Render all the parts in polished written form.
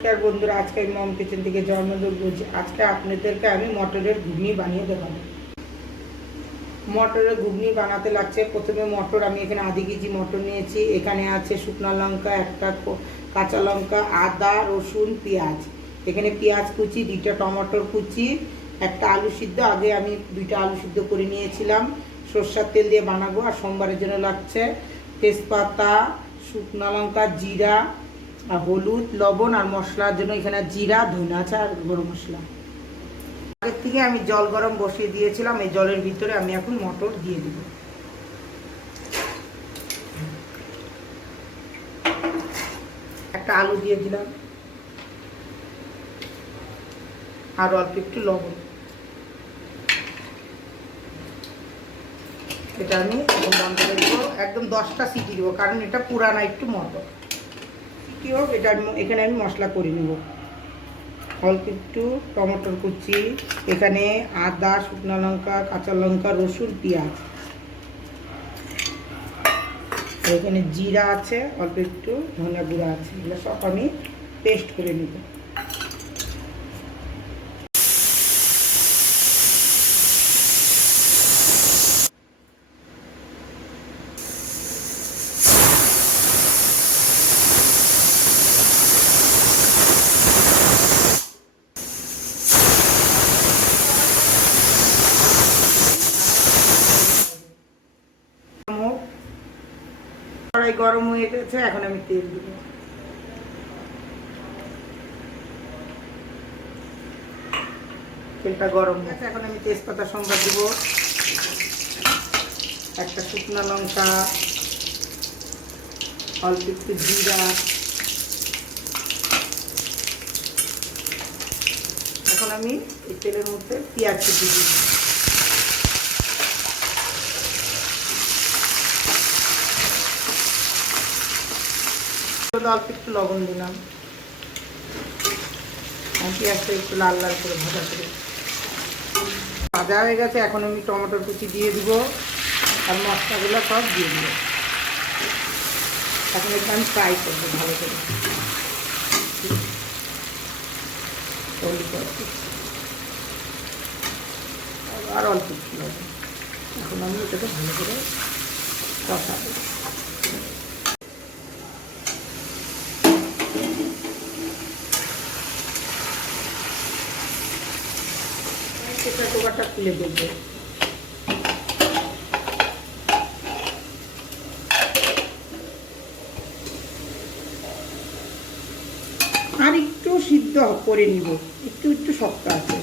नमस्कार बंधुरा आज के मम किचन থেকে জন্মদিন বলছি আজকে আপনাদেরকে আমি মটরের ঘুগনি বানিয়ে দেখাবো। মটরের ঘুগনি বানাতে লাগছে প্রথমে মটর আমি এখানে আধা কেজি মটর নিয়েছি। এখানে আছে শুকনো লঙ্কা, একটা কাঁচা লঙ্কা, আদা, রসুন, পেঁয়াজ। এখানে পেঁয়াজ কুচি, দুইটা টমেটোর কুচি, একটা আলু সিদ্ধ। আগে আমি দুইটা আলু সিদ্ধ করে নিয়েছিলাম। সরষের তেল দিয়ে বানাবো। আর সোমবারের জন্য লাগছে তেজপাতা, শুকনো লঙ্কা, জিরা, আর হলুদ, লবণ। আর মশলার জন্য এখানে জিরা, ধনিয়া আছে আর গরম মশলা। আগের থেকে আমি জল গরম বসিয়ে দিয়েছিলাম। এই জলের ভিতরে আমি এখন মটর দিয়ে দেব। একটা আলু দিয়ে দিলাম আর অল্প একটু লবণ। এটা আমি এখন বন্ধ করে দেবো। একদম 10টা সিটি দেবো, কারণ এটা পুরানা একটু মটর। কি হোক, এটা এখানে আমি মশলা করে নেব। অল্প একটু টমেটোর কুচি, এখানে আদা, শুকনো লঙ্কা, কাঁচা লঙ্কা, রসুন, পেঁয়াজ, এখানে জিরা আছে, অল্প একটু ধনিয়া গুঁড়া আছে। এগুলো সব আমি পেস্ট করে নেব। কড়াই গরম হয়ে গেছে, এখন আমি তেল দেব। তেলটা গরম হয়েছে, এখন আমি তেজপাতা সম্বাদ দেব, একটা শুকনো লঙ্কা, অল্প একটু জিরা। এখন আমি এই তেলের মধ্যে পেঁয়াজ কুচি দিব। অল্প একটু লবণ দিলাম। পেঁয়াজটা একটু লাল লাল করে ভাজা করে ভাজা হয়ে গেছে। এখন আমি টমেটোর কুচি দিয়ে দিব আর মশলাগুলো সব দিয়ে দিব। এখন একটু আমি ফ্রাই করবো ভালো করে। আর অল্প একটু লবণ। এখন আমি এটাকে ভালো করে কষাবো। টোকাটা খুলে দেবো। আর একটু সিদ্ধ করে নিব, একটু একটু শক্ত আছে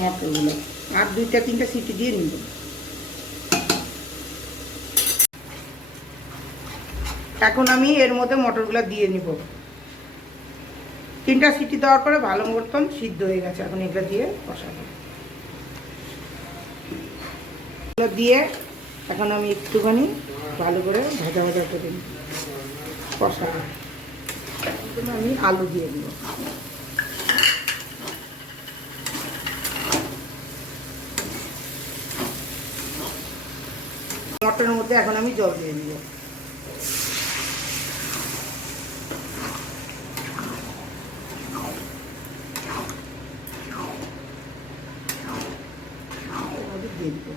মটরগুলো। আর 2-3টা সিটি দিয়ে নিব। এখন আমি এর মধ্যে মটরগুলো দিয়ে নিব। 3টা সিটি দেওয়ার পরে ভালো মতন সিদ্ধ হয়ে গেছে। এখন এগুলো দিয়ে কষাবো। দিয়ে এখন আমি একটুখানি ভালো করে ভাজা ভাজা করে কষাবো। আমি আলু দিয়ে দিব। মটরের মধ্যে এখন আমি জল দিয়ে দিব। দিয়ে দিব।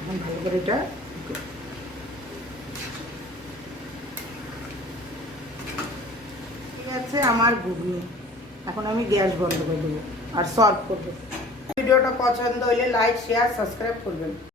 এখন ভালো করে এটা ঠিক আছে আমার ঘুগনি। এখন আমি গ্যাস বন্ধ করে দেবো আর সার্ভ করবো। ভিডিওটা পছন্দ হলে লাইক, শেয়ার, সাবস্ক্রাইব করবেন।